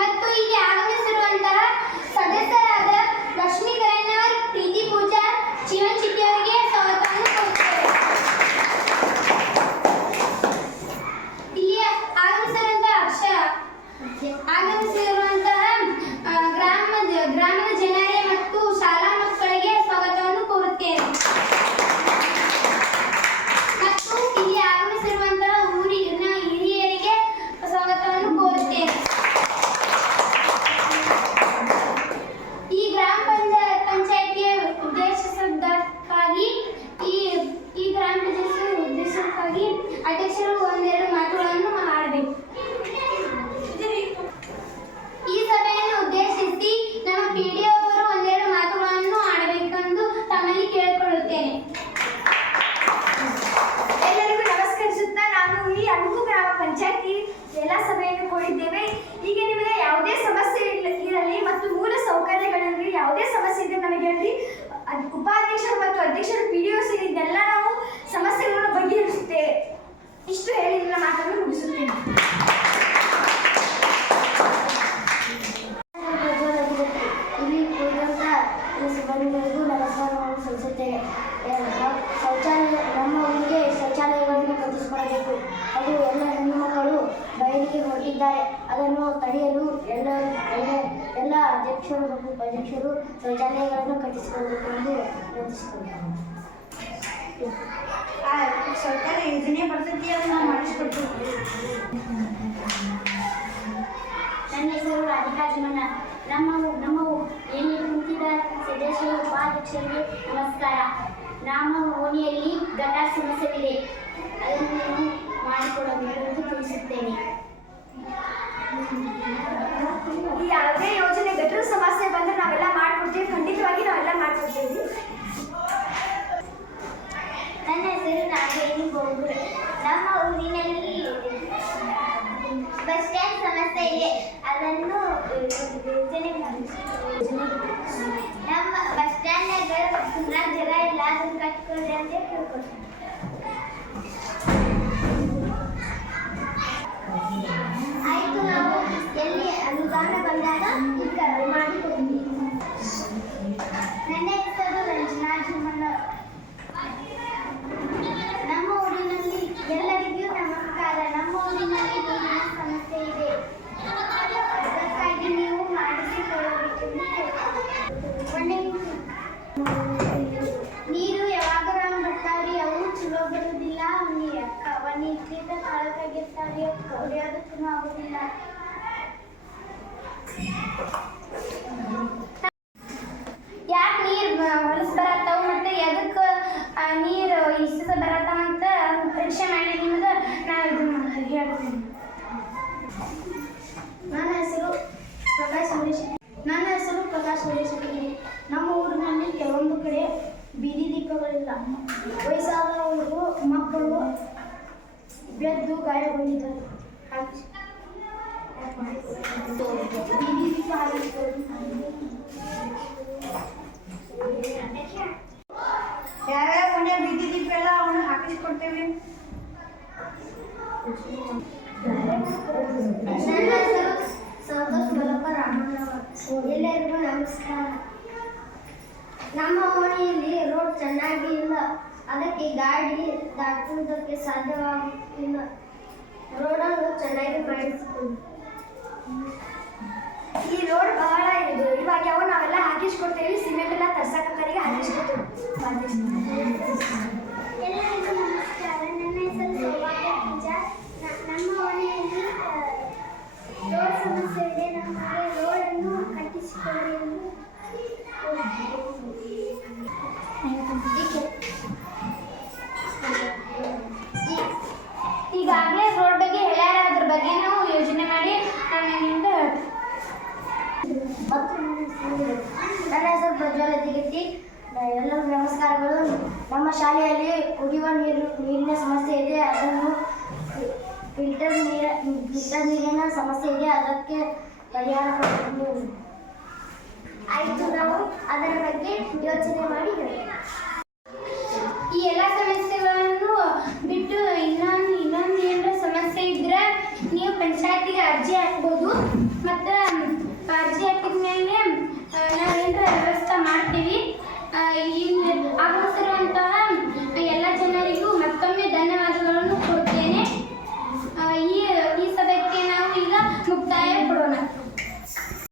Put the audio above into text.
ಮತ್ತು ಇಲ್ಲಿ ಆಗಮಿಸಿರುವಂತಹ ಸದಸ್ಯರಾದ ಲಕ್ಷ್ಮೀ ಕರಣ್ಣವರ್, ಪ್ರೀತಿ ಪೂಜಾರ್, ಜೀವನ್ ಚಿಟ್ಟಿ ಅವರಿಗೆ ಸ್ವಾಗತವನ್ನು ಕೋರುತ್ತೇವೆ. ಇಲ್ಲಿ ಆಗಮಿಸಿರುವಂತಹ ಗ್ರಾಮದ ಜನರೇ ಮತ್ತು ಶಾಲಾ ಮಕ್ಕಳಿಗೆ ಸ್ವಾಗತವನ್ನು ಕೋರುತ್ತೇವೆ. ಮತ್ತು ಇಲ್ಲಿ ಆಗಮಿಸಿರುವಂತಹ ಊರಿನ ಹಿರಿಯರಿಗೆ ಸ್ವಾಗತವನ್ನು ಕೋರುತ್ತೇವೆ. ಈ ಗ್ರಾಮ ಪಂಚಾಯಿತಿಯ ಉದ್ದೇಶಕ್ಕಾಗಿ ಅಧ್ಯಕ್ಷರು ಒಂದೆರಡು ಮಾತುಗಳನ್ನು ಆಡಬೇಕು. ಈ ಸಭೆಯನ್ನು ಉದ್ದೇಶಿಸಿ ನಮ್ಮ ಪಿಡಿಒ ಅವರು ಒಂದೆರಡು ಮಾತುಗಳನ್ನು ಆಡಬೇಕೆಂದು ತಮ್ಮಲ್ಲಿ ಕೇಳಿಕೊಳ್ಳುತ್ತೇನೆ. ಎಲ್ಲರಿಗೂ ನಮಸ್ಕರಿಸುತ್ತಾ ನಾವು ಈ ಅಣಕು ಗ್ರಾಮ ಪಂಚಾಯತಿ ಎಲ್ಲ ಸಭೆಯನ್ನು ಕೂಡಿದ್ದೇವೆ. ಈಗ ನಿಮಗೆ ಯಾವುದೇ ಸಮಸ್ಯೆ ಇರಲಿ ಮತ್ತು ಮೂಲ ಸೌಕರ್ಯಗಳಲ್ಲಿ ಯಾವುದೇ ಸಮಸ್ಯೆ ಇದ್ದರೆ ನಮಗೆ ಹೇಳಿ. ಉಪಾಧ್ಯಕ್ಷರು ಮತ್ತು ಅಧ್ಯಕ್ಷರು ಪಿಡಿಒ ಸೇರಿದ್ದೆಲ್ಲ ನಾವು ಸಮಸ್ಯೆಗಳನ್ನು ಬಗೆಹರಿಸುತ್ತೇವೆ. ಇಷ್ಟು ಹೇಳಿ ನನ್ನ ಮಾತನ್ನು ಮುಗಿಸುತ್ತೇನೆ. ಇಲ್ಲಿ ಕುಳಿತಂತ ಸಿಬ್ಬಂದಿಗಳಿಗೂ ನಮಸ್ಕಾರವನ್ನು ಸಲ್ಲಿಸುತ್ತೇನೆ. ನಮ್ಮ ಊರಿಗೆ ಶೌಚಾಲಯಗಳನ್ನು ಕಟ್ಟಿಸಿಕೊಳ್ಳಬೇಕು. ಅದು ಎಲ್ಲ ಹೆಣ್ಣು ಮಕ್ಕಳು ಬಯಲಿಗೆ ಹೊರಟಿದ್ದಾರೆ. ಅದನ್ನು ತಡೆಯಲು ಎಲ್ಲ ಅಧ್ಯಕ್ಷರು ಮತ್ತು ಉಪಾಧ್ಯಕ್ಷರು ಶೌಚಾಲಯಗಳನ್ನು ಕಟ್ಟಿಸಿಕೊಳ್ಳಬೇಕು ಎಂದು ವಿನಂತಿಸಿಕೊಳ್ಳುತ್ತೇನೆ. ಸರ್ಕಾರ ಯೋಜನೆ ಬರ್ತೈತಿ, ಅದನ್ನು ನಾವು ಮಾಡಿಸ್ಕೊಡ್ತೀವಿ. ನನ್ನ ಹೆಸರು ರಾಧಿಕಾ ಜೀವನ. ನಮ್ಮ ಇಲ್ಲಿ ಕುಂತಿದ್ದ ಸದಸ್ಯರು ಉಪಾಧ್ಯಕ್ಷರಿಗೆ ನಮಸ್ಕಾರ. ನಮ್ಮ ಓಣಿಯಲ್ಲಿ ಗಟಾರ್ ಸಮಸ್ಯೆವಿದೆ, ಅದನ್ನು ನೀವು ಮಾಡಿಕೊಡಬೇಕು ಎಂದು ತಿಳಿಸುತ್ತೇನೆ. ಯಾವುದೇ ಯೋಜನೆ ಗಟರ ಸಮಸ್ಯೆ ಬಂದರೆ ನಾವೆಲ್ಲ ಮಾಡಿಕೊಡ್ತೀವಿ. ಖಂಡಿತವಾಗಿ ನಾವೆಲ್ಲ ಮಾಡಿಕೊಡ್ತೀವಿ. ನನ್ನ ಹೆಸರು ನಾಗೇನಿ ಗೋಗುರೆ. ನಮ್ಮ ಊರಿನಲ್ಲಿ ಬಸ್ ಸ್ಟ್ಯಾಂಡ್ ಸಮಸ್ಯೆ ಇದೆ, ಅದನ್ನು ಯೋಜನೆ ನಮ್ಮ ಬಸ್ ಸ್ಟ್ಯಾಂಡ್ನಾಗ ಸುಮಾರು ಜಾಗ ಇಲ್ಲ, ಅದನ್ನು ಕಟ್ಕೊಡ್ರಿ ಅಂತ ಕೇಳ್ಕೊಡ್ತೀನಿ. ಆಯಿತು, ನಾವು ಎಲ್ಲಿ ಅನುದಾನ ಬಂದಾಗ ಈಗ ಮಾಡಿಕೊಡ್ತೀವಿ. ನನ್ನ ಹೆಸರು ರಂಜನಾ ಜೀವನ. ನಮ್ಮ ಊರಿನಲ್ಲಿ ಎಲ್ಲರಿಗೂ ನಮಸ್ಕಾರ. ನಮ್ಮ ಊರಿನಲ್ಲಿ ನೀರಿನ ಸಮಸ್ಯೆ ಇದೆ, ಅದಕ್ಕಾಗಿ ನೀವು ಮಾಡಿಸಿಕೊಳ್ಳಬೇಕೆಂದು ಕೇಳ್ತೀನಿ. ನೀರು ಯಾವಾಗ ಬರ್ತಾವ್ರಿ, ಅವು ಚಲೋ ಬರುವುದಿಲ್ಲ. ಒಂದು ಇಟ್ಟಿದ್ದ ಕಾಲಕ್ಕಾಗಿರ್ತಾವ್ರಿ, ಕುಡಿಯೋದಕ್ಕೂ ಆಗೋದಿಲ್ಲ. ಯಾಕೆ ನೀರು ಹೊಲಸು ಬರತ್ತಾವ ಮತ್ತು ಎದಕ್ಕೆ ನೀರು ಇಷ್ಟ ಬರತ್ತಾವ ಅಂತ ಪರೀಕ್ಷೆ ಮಾಡಿ ನಿಮ್ಗೆ ನಾವು ಇದು ಹೇಳ್ತೀನಿ. ನನ್ನ ಹೆಸರು ಪ್ರಕಾಶ್ ಸುರೇಶ್. ನಮ್ಮ ಊರಿನಲ್ಲಿ ಕೆಲವೊಂದು ಕಡೆ ಬೀದಿ ದೀಪಗಳಿಲ್ಲ. ವಯಸ್ಸಾದವರು ಮಕ್ಕಳು ಬೆದ್ದು ಗಾಯಗೊಂಡಿದ್ದಾರೆ. ಬೀದಿ ದೀಪ ಯಾವ್ಯಾವ ಮನೆ ಬೀದಿ ದೀಪ ಎಲ್ಲ ಅವನ್ನ ಹಾಕಿಸ್ಕೊಡ್ತೇವೆ. ನನ್ನ ಹೆಸರು ಸಂತೋಷ್ ಬಲಪ್ಪ ರಾಮಣ್ಣವ. ಎಲ್ಲರಿಗೂ ನಮಸ್ಕಾರ. ನಮ್ಮ ಓಣಿಯಲ್ಲಿ ರೋಡ್ ಚೆನ್ನಾಗಿ ಇಲ್ಲ, ಅದಕ್ಕೆ ಗಾಡಿ ದಾಟುವುದಕ್ಕೆ ಸಾಧ್ಯವಾಗುತ್ತಿಲ್ಲ. ರೋಡನ್ನು ಚೆನ್ನಾಗಿ ಮಾಡಿಸಿಕೊಂಡು ಈ ರೋಡ್ ಬಹಳ ಇದೆ, ಇವಾಗ ಯಾವ ನಾವೆಲ್ಲ ಹಾಕಿಸ್ಕೊಡ್ತೇವೆ. ಸಿಮೆಂಟ್ ಎಲ್ಲ ತರ್ಸಕರಿಗೆ ಹಾಕಿಸ್ಕೊಡ್ತೇವೆ. ಎಲ್ಲರಿಗೂ ನಮಸ್ಕಾರ. ನನ್ನ ಹೆಸರು ಸೌಭಾಗ್ಯ ಪೂಜಾ. ನಮ್ಮ ಓಣಿಯಲ್ಲಿ ರೋಡ್ ಸಮಸ್ಯೆ ಇದೆ, ನಮಗೆ ರೋಡನ್ನು ಕಟ್ಟಿಸಿಕೊಡಿ ಎಂದು ಈಗಾಗಲೇ ರೋಡ್ ಬಗ್ಗೆ ಹೇಳ್ಯಾರ, ಅದ್ರ ಬಗ್ಗೆ ನಾವು ಯೋಜನೆ ಮಾಡಿ ನಮ್ಮಿಂದ ನನ್ನ ಹೆಸರು ಪ್ರಜ್ವಲ್ ಎತ್ತಿಗೆಟ್ಟಿ. ಎಲ್ಲರಿಗೂ ನಮಸ್ಕಾರಗಳು. ನಮ್ಮ ಶಾಲೆಯಲ್ಲಿ ಕುಡಿಯುವ ನೀರಿನ ಸಮಸ್ಯೆ ಇದೆ, ಅದನ್ನು ಫಿಲ್ಟರ್ ನೀರಿನ ಸಮಸ್ಯೆ ಇದೆ, ಅದಕ್ಕೆ ಪರಿಹಾರ ಕೊಡಬೇಕು. ಆಯಿತು, ನಾವು ಅದರ ಬಗ್ಗೆ ಯೋಚನೆ ಮಾಡಿ ಈ ಎಲ್ಲ ಸಮಸ್ಯೆಗಳನ್ನು ಬಿಟ್ಟು ಇನ್ನೊಂದು ಏನಾರ ಸಮಸ್ಯೆ ಇದ್ರೆ ನೀವು ಪಂಚಾಯತಿಗೆ ಅರ್ಜಿ ಹಾಕಿ ಇರ್ಬೋದು. ಮತ್ತು